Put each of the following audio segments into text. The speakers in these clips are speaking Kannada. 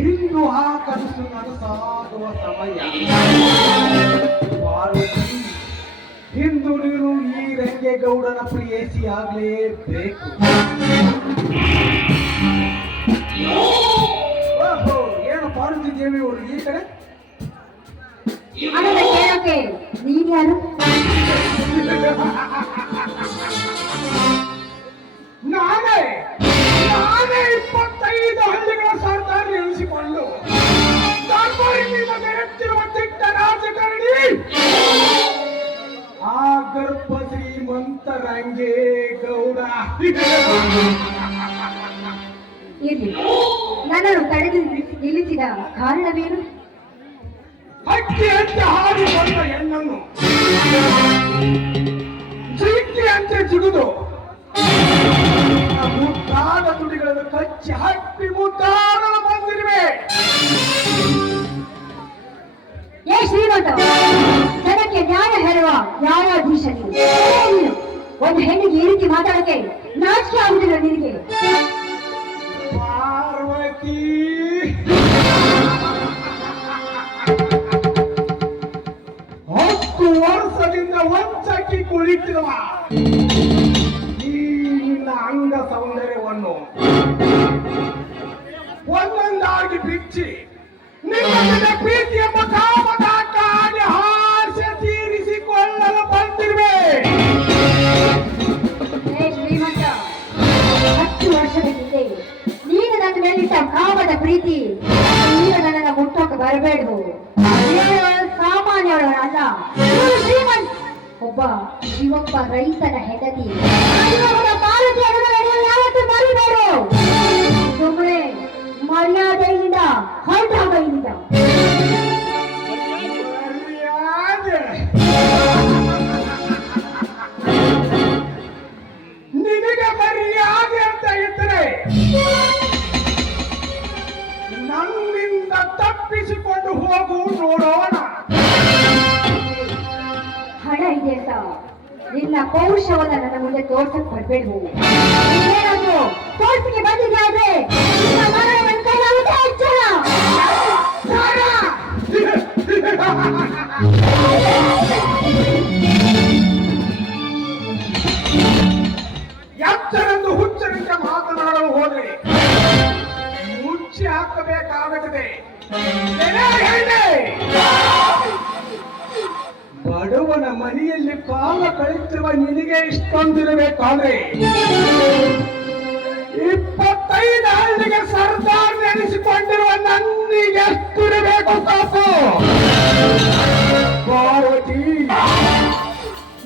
ಇಂದು ಆ ಕನಸು ನನಸಾಗುವ ಸಮಯ. ಪಾರ್ವತಿ, ಇಂದು ನೀನು ಈ ರಂಗೇಗೌಡನ ಪ್ರಿಯಸಿ ಆಗ್ಲೇಬೇಕು. ಓಹೋ, ಏನು ಪಾರ್ವತಿ ದೇವಿ ಅವರು ಈ ಕಡೆ? ನೀನ್ಯಾರು? ನಾನೇ 25 ಹಳ್ಳಿಗಳ ಸರ್ದಾರ ಎನಿಸಿಕೊಂಡು ದರ್ಬಾರಿನಿಂದ ಬೆರೆತಿರುವ ದಿಟ್ಟ ರಾಜಕಾರಣಿ ಆ ಗರ್ಭ ಶ್ರೀಮಂತ ರಂಗೇಗೌಡ. ಇರ್ಲಿ, ನನ್ನನ್ನು ತಡೆದು ನಿಲ್ಲಿಸಿದ ಕಾರಣವೇನು? ಹಕ್ಕಿ ಅಂತ ಹಾಡಿ ಬಂದ ಹೆಣ್ಣನ್ನು ಜಿಂಕಿ ಅಂತ ಜಿಗುದು ಮುದ್ದಾದ ತುಡಿಗಳನ್ನು ಕಚ್ಚಿ ಹಟ್ಟಿ ಮುದ್ದಾಡಲು ಬಂದಿರುವೆ. ಏ ಶ್ರೀಮಂತ, ಜನಕ್ಕೆ ನ್ಯಾಯ ಹೇಳುವ ನ್ಯಾಯಾಧೀಶ ನೀನು. ಒಂದು ಹೆಣ್ಣಿಗೆ ಈ ರೀತಿ ಮಾತಾಡಕ್ಕೆ ನಾಚಿಕೆ ಆಗುದಿಲ್ಲ ನಿನಗೆ? ಪಾರ್ವತಿ, 10 ವರ್ಷದಿಂದ ಒಂಚಕ್ಕಿ ಕುಳಿತಿರುವ ಈ ನಿನ್ನ ಅಂಗ ಸೌಂದರ್ಯವನ್ನು ಒಂದೊಂದಾಗಿ ಬಿಚ್ಚಿ ನಿನ್ನ ಪ್ರೀತಿ ಎಂಬ ಕಾಮದಾಟಾಗಿ ಹಾಸ್ಯ ತೀರಿಸಿಕೊಳ್ಳಲು ಬಂದಿರುವೆ. ಶ್ರೀಮಂತ, 10 ವರ್ಷದ ಹಿಂದೆ ನೀನು ನನ್ನ ಮೇಲಿಟ್ಟ ಕಾಮದ ಪ್ರೀತಿ ನೀನು ನನ್ನನ್ನು ಮುಟ್ಟೋಕೆ ಬರಬೇಡು. ಸಾಮಾನ್ಯರಲ್ಲ, ಶ್ರೀಮಂತ ಒಬ್ಬ ಶಿವಪ್ಪ ರೈತನ ಹೆಂಡತಿ. ಪಾರ್ವತಿ ಯಾವತ್ತೂ ಮರಿಬೇಡು. ಸುಮ್ಮನೆ ಮರ್ಯಾದೆಯಿಂದ ಹೊರಟಾಗ ಇಲ್ಲಿಂದ. ನಿನಗೆ ಮರ್ಯಾದೆ ಅಂತ ಇದ್ದರೆ ನನ್ನಿಂದ ತಪ್ಪಿಸಿಕೊಂಡು ಹೋಗು, ನೋಡೋಣ. ಹಣ ಇದೆ ಅಂತ ನಿನ್ನ ಪೌರುಷವನ್ನ ನನ್ನ ಮುಂದೆ ತೋರ್ಸಕ್ ಬರ್ಬೇಡು. ನೀನೇನಾದ್ರು ತೋರ್ಸಿಗೆ ಬಂದಿದ್ದೆ ಆದ್ರೆ ನನ್ನ ಕೈಲಾಗುತ್ತೆ ಎಚ್ಚರ. ಎಚ್ಚರೆಂದು ಹುಚ್ಚರಿಂದ ಮಾತನಾಡಲು ಹೋದ್ರೆ ಮುಚ್ಚಿ ಹಾಕಬೇಕಾಗುತ್ತದೆ. ಬಡವನ ಮನೆಯಲ್ಲಿ ಕಾಲ ಕಳೆಯುತ್ತಿರುವ ನಿನಗೆ ಇಷ್ಟೊಂದಿರಬೇಕಾದ್ರೆ 25 ಹಳ್ಳಿಗೆ ಸರ್ದಾರ್ ನೆನೆಸಿಕೊಂಡಿರುವ ನನ್ನಿಗೆ ಎಷ್ಟಿರಬೇಕು ಕಾಸು? ಪಾರ್ವತಿ,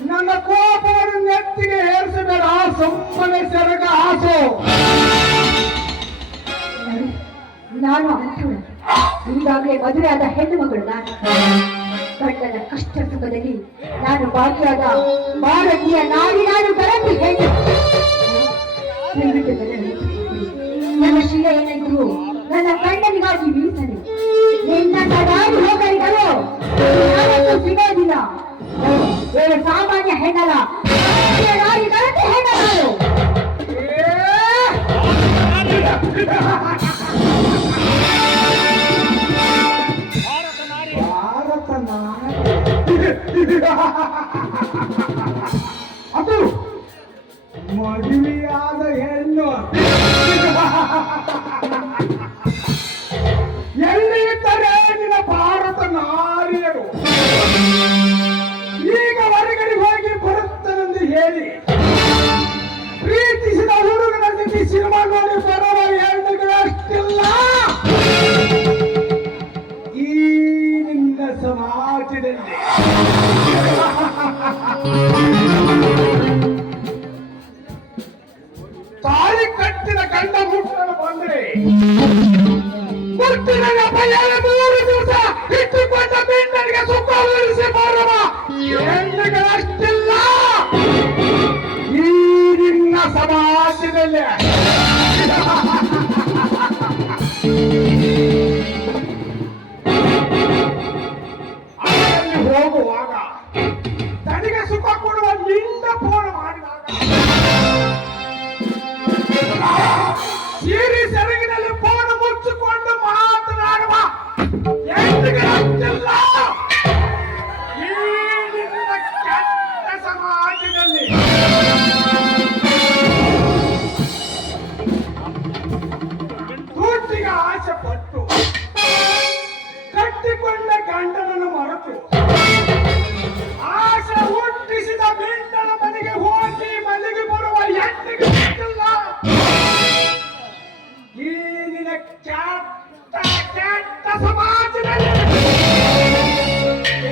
ನನ್ನ ಕೋಪವನ್ನು ನೆತ್ತಿಗೆ ಏರಿಸಬೇಡ. ಸುಮ್ಮನೆ ಸೆರಗ ಹಾಸು. ನಾನು ಅಂಥವಳು. ಈಗಾಗಲೇ ಮದುವೆಯಾದ ಹೆಣ್ಣು ಮಗಳು ನಾನು. ಗಂಡನ ಕಷ್ಟ ಸುಖದಲ್ಲಿ ನಾನು ಭಾಗಿಯಾದ ಭಾರತೀಯ ನಾನು ಗರಂತಿ ಹೆಣ್ಣು. ನನ್ನ ಶಿಲೆ ಏನಾಯ್ತು ನನ್ನ ಗಂಡನಿಗಾಗಿ ಮೀಸಲು. ನಿನ್ನ ದಾರಿ ಹೋಗಲಿಗಳು ಯಾವತ್ತೂ ಸಿಗೋದಿಲ್ಲ. ಬೇರೆ ಸಾಮಾನ್ಯ ಹೆಣ್ಣಲ್ಲ, ದಾರಿ ಗರಂತಿ ಹೆಣ್ಣ ನಾನು. ಅದು ಮದುವೆಯಾದ ಹೆಣ್ಣು ಎಲ್ಲಿದ್ದರೆ ನಿನ್ನ ಭಾರತ ನಾರಿಯರು ಈಗ ಹೊರಗಡೆ ಹೋಗಿ ಬರುತ್ತನೆಂದು ಹೇಳಿ ಪ್ರೀತಿಸಿದ ಹುಡುಗನ ಜೊತೆ ಸಿನಿಮಾ ನೋಡಿ ಬರುವ ಹೆಣ್ಣುಗಳು ಅಷ್ಟಿಲ್ಲ. ಈ ಸಮಾಜದಲ್ಲಿ ತಾಳಿ ಕಟ್ಟಿದ ಗಂಡ ಮುಟ್ಟಲು ಬಂದ್ರೆ ಮುಟ್ಟಿನ ಬಯಲ 3 ದಿವಸ ಇಟ್ಟುಕೊಂಡ ಬೆಂಡನಿಗೆ ಸುಖ ಉಳಿಸಿ ಬರುವ ಹೆಣ್ಣುಗಳಷ್ಟಿಲ್ಲ ಈ ನಿನ್ನ ಸಮಾಜದಲ್ಲಿ. ಅದರಲ್ಲಿ ಹೋಗುವಾಗ ತನಗೆ ಸುಖ ಕೊಡುವ ನಿನ್ನ ಫೋನ್ ಮಾಡಿದಾಗ ಸೀರಿ ಸೆರಗಿನಲ್ಲಿ ಫೋನ್ ಮುಚ್ಚಿಕೊಂಡು ಮಾತನಾಡುವ ಹೆಣ್ಣುಗಳಷ್ಟಿಲ್ಲ ಈ ನಿನ್ನ ಕೆಟ್ಟ ಸಮಾಜದಲ್ಲಿ. ದುಡ್ಡಿಗೆ ಆಸೆ ಪಟ್ಟು ಕಟ್ಟಿಕೊಂಡ ಗಂಡನನ್ನು ಮರೆತು ಆಸೆ ಹುಟ್ಟಿಸಿದ ಗಂಡನ ಮನೆಗೆ ಹೋಗಿ ಮನೆಗೆ ಬರುವ ಹೆಣ್ಣಿಗೆ ಗೊತ್ತಿಲ್ಲ ಈ ನಿನ್ನ ಕೆಟ್ಟ ಕೆಟ್ಟ ಸಮಾಜದಲ್ಲಿ.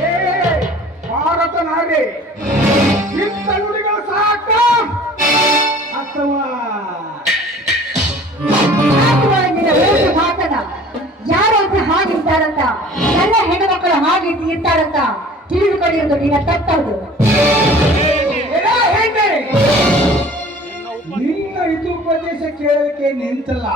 ಏ ಭಾರತ ನಾಡಿ ಇಂಥ ನುಡಿಗಳು ಸಾಕ ಅಥವಾ ಯಾರಾದ್ರೂ ಹಾಗಿರ್ತಾರಂತ, ಎಲ್ಲ ಹೆಣ್ಣುಮಕ್ಕಳು ಹಾಗೆ ಇರ್ತಾರಂತ ತಿಳಿದುಕೊಂಡಿರೋದು ನಿನ್ನ ತಪ್ಪದು. ನಿನ್ನ ಇದು ಉಪದೇಶ ಕೇಳಲಿಕ್ಕೆ ನಿಂತಲ್ಲ.